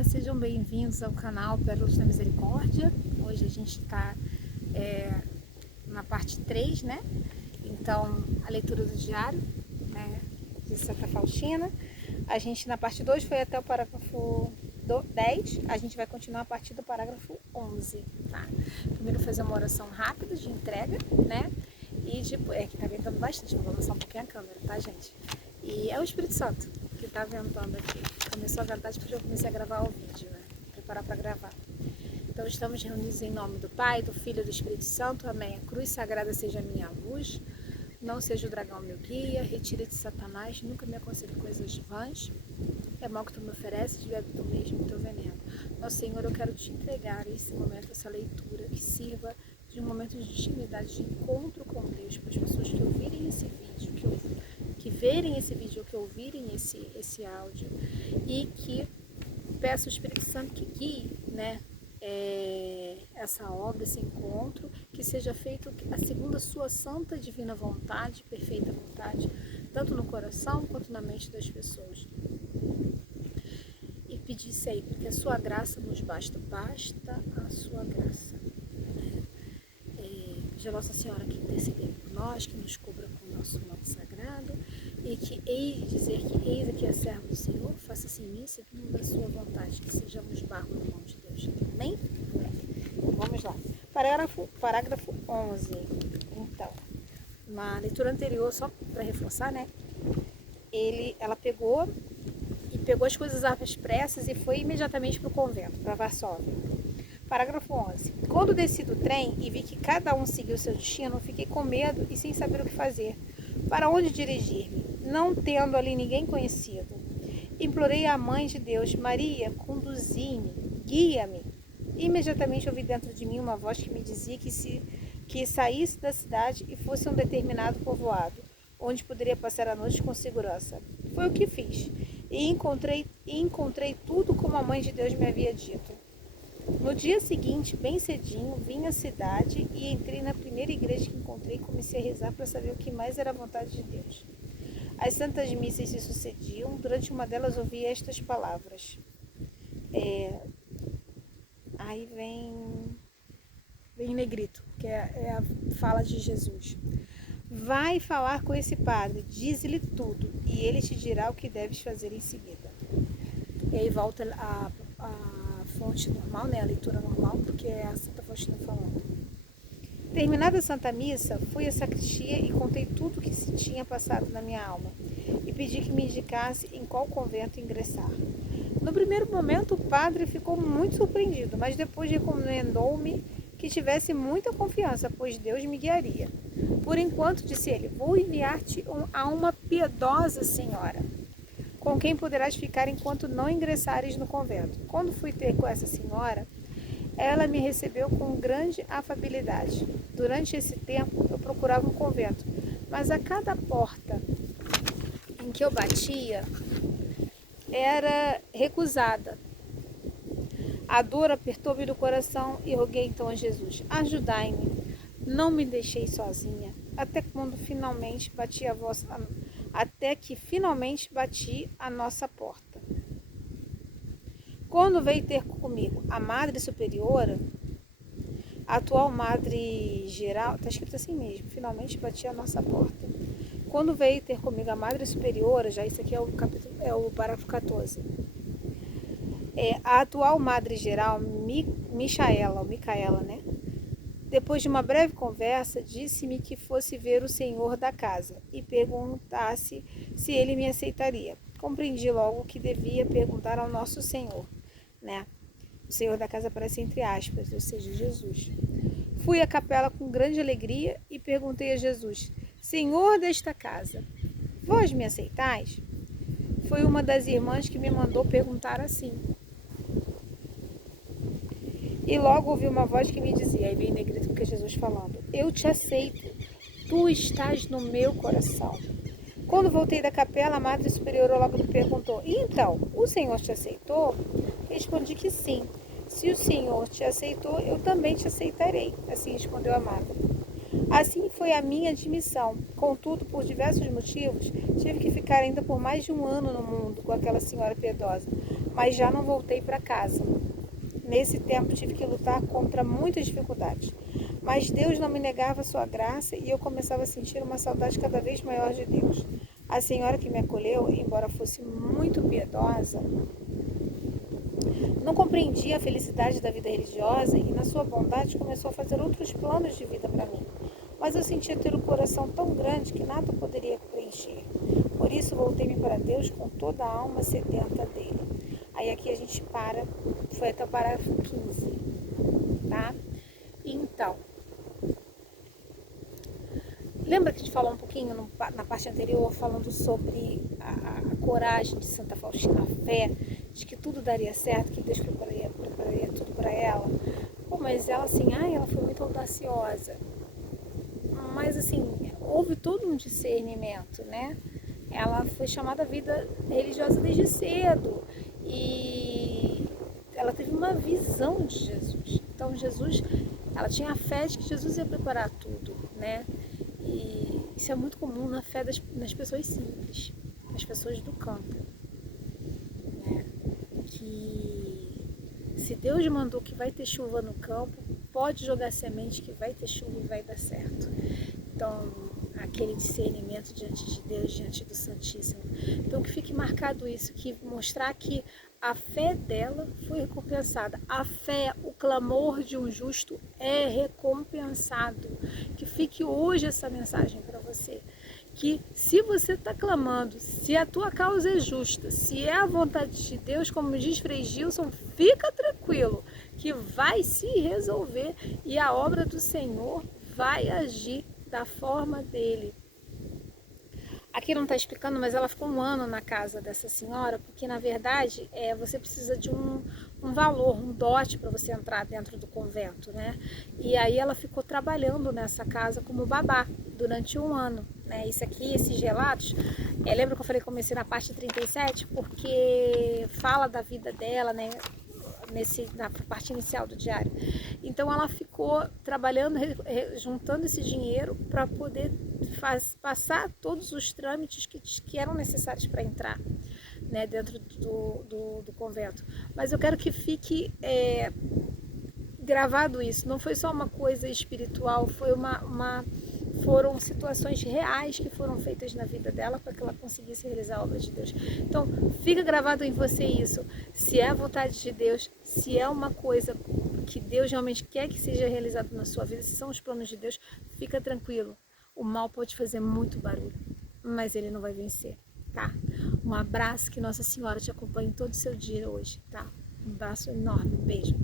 Olá, sejam bem-vindos ao canal Pérolas da Misericórdia. Hoje a gente está na parte 3, né? Então, a leitura do diário, né, de Santa Faustina. A gente na parte 2 foi até o parágrafo 10, a gente vai continuar a partir do parágrafo 11, tá? Primeiro fazer uma oração rápida de entrega, né? E depois, que tá ventando bastante, vou lançar um pouquinho a câmera, tá, gente? E é o Espírito Santo que tá ventando aqui. Começou a ventar depois eu comecei a gravar o vídeo, né? Preparar para gravar. Então estamos reunidos em nome do Pai, do Filho e do Espírito Santo. Amém. A cruz sagrada seja a minha luz. Não seja o dragão meu guia. Retira-te, Satanás. Nunca me aconselhe coisas vãs. É mal que tu me ofereces, bebe do mesmo teu veneno. Nosso Senhor, eu quero te entregar esse momento, essa leitura, que sirva de um momento de intimidade, de encontro com Deus, para as pessoas que ouvirem esse vídeo, que verem esse vídeo, que ouvirem esse áudio, e que peço ao Espírito Santo que guie, né, essa obra, esse encontro, que seja feito segundo a sua santa divina vontade, perfeita vontade, tanto no coração quanto na mente das pessoas. E pedir sempre que a sua graça nos basta a sua graça. Seja Nossa Senhora que interceder por nós, que nos cubra com o nosso manto sagrado, e que dizer que eis aqui a serva do Senhor, faça-se em mim segundo a sua vontade, que sejamos barro na mão de Deus. Amém? Vamos lá. Parágrafo 11. Então, na leitura anterior, só para reforçar, né? Ela pegou as coisas às pressas e foi imediatamente para o convento, para Varsóvia. Parágrafo 11. Quando desci do trem e vi que cada um seguiu seu destino, fiquei com medo e sem saber o que fazer. Para onde dirigir-me? Não tendo ali ninguém conhecido. Implorei à Mãe de Deus: Maria, conduzi-me, guia-me. Imediatamente ouvi dentro de mim uma voz que me dizia que saísse da cidade e fosse a um determinado povoado, onde poderia passar a noite com segurança. Foi o que fiz, e encontrei tudo como a Mãe de Deus me havia dito. No dia seguinte, bem cedinho, vim à cidade e entrei na primeira igreja que encontrei e comecei a rezar para saber o que mais era a vontade de Deus. As santas missas se sucediam. Durante uma delas ouvi estas palavras. Aí vem em negrito, que é a fala de Jesus. Vai falar com esse padre, diz-lhe tudo, e ele te dirá o que deves fazer em seguida. E aí volta a fonte normal, né, a leitura normal, porque é a Santa Faustina falando. Terminada a Santa Missa, fui à sacristia e contei tudo o que se tinha passado na minha alma e pedi que me indicasse em qual convento ingressar. No primeiro momento, o padre ficou muito surpreendido, mas depois recomendou-me que tivesse muita confiança, pois Deus me guiaria. Por enquanto, disse ele, vou enviar-te a uma piedosa senhora, com quem poderás ficar enquanto não ingressares no convento. Quando fui ter com essa senhora, ela me recebeu com grande afabilidade. Durante esse tempo, eu procurava um convento, mas a cada porta em que eu batia, era recusada. A dor apertou-me no coração e roguei então a Jesus: ajudai-me, não me deixei sozinha, até que finalmente bati a nossa porta. Quando veio ter comigo a Madre Superiora, a atual Madre Geral, está escrito assim mesmo, finalmente bati a nossa porta. Quando veio ter comigo a Madre Superiora, já isso aqui é o parágrafo 14. A atual Madre Geral, Micaela, né? Depois de uma breve conversa, disse-me que fosse ver o senhor da casa e perguntasse se ele me aceitaria. Compreendi logo que devia perguntar ao nosso Senhor, né? O senhor da casa aparece entre aspas, ou seja, Jesus. Fui à capela com grande alegria e perguntei a Jesus: Senhor desta casa, vós me aceitais? Foi uma das irmãs que me mandou perguntar assim. E logo ouvi uma voz que me dizia, aí veio em negrito porque Jesus falando: eu te aceito, tu estás no meu coração. Quando voltei da capela, a Madre Superiora logo me perguntou: e então, o Senhor te aceitou? Respondi que sim. Se o Senhor te aceitou, eu também te aceitarei. Assim respondeu a Madre. Assim foi a minha admissão. Contudo, por diversos motivos, tive que ficar ainda por mais de um ano no mundo com aquela senhora piedosa. mas já não voltei para casa. Nesse tempo tive que lutar contra muitas dificuldades, mas Deus não me negava a sua graça e eu começava a sentir uma saudade cada vez maior de Deus. A senhora que me acolheu, embora fosse muito piedosa, não compreendia a felicidade da vida religiosa e, na sua bondade, começou a fazer outros planos de vida para mim. Mas eu sentia ter o coração tão grande que nada poderia preencher. Por isso, voltei-me para Deus com toda a alma sedenta dele. Aí aqui a gente para, foi até o parágrafo 15, tá? Então, lembra que a gente falou um pouquinho na parte anterior, falando sobre a coragem de Santa Faustina, a fé, de que tudo daria certo, que Deus prepararia tudo para ela? Pô, mas ela assim, ela foi muito audaciosa. Mas assim, houve todo um discernimento, né? Ela foi chamada à vida religiosa desde cedo e ela teve uma visão de Jesus. Então Jesus, ela tinha a fé de que Jesus ia preparar tudo, né? E isso é muito comum na fé das pessoas simples, das pessoas do campo, né? Que se Deus mandou que vai ter chuva no campo, pode jogar semente que vai ter chuva e vai dar certo. Então, aquele discernimento diante de Deus, diante do Santíssimo. Então, que fique marcado isso, que mostrar que a fé dela foi recompensada. A fé, o clamor de um justo é recompensado. Que fique hoje essa mensagem para você. Que se você está clamando, se a tua causa é justa, se é a vontade de Deus, como diz Frei Gilson, fica tranquilo, que vai se resolver e a obra do Senhor vai agir da forma dele. Aqui não está explicando, mas ela ficou um ano na casa dessa senhora, porque na verdade você precisa de um valor, um dote para você entrar dentro do convento, né? E aí ela ficou trabalhando nessa casa como babá durante um ano, né? Isso aqui, esses relatos, lembra que eu falei que comecei na parte 37? Porque fala da vida dela, né? Na parte inicial do diário. Então ela ficou trabalhando, juntando esse dinheiro para poder passar todos os trâmites que eram necessários para entrar, né, dentro do convento. Mas eu quero que fique gravado isso, não foi só uma coisa espiritual, foram situações reais que foram feitas na vida dela para que ela conseguisse realizar a obra de Deus. Então, fica gravado em você isso. Se é a vontade de Deus, se é uma coisa que Deus realmente quer que seja realizado na sua vida, se são os planos de Deus, fica tranquilo. O mal pode fazer muito barulho, mas ele não vai vencer, tá? Um abraço, que Nossa Senhora te acompanhe todo o seu dia hoje, tá? Um abraço enorme, beijo.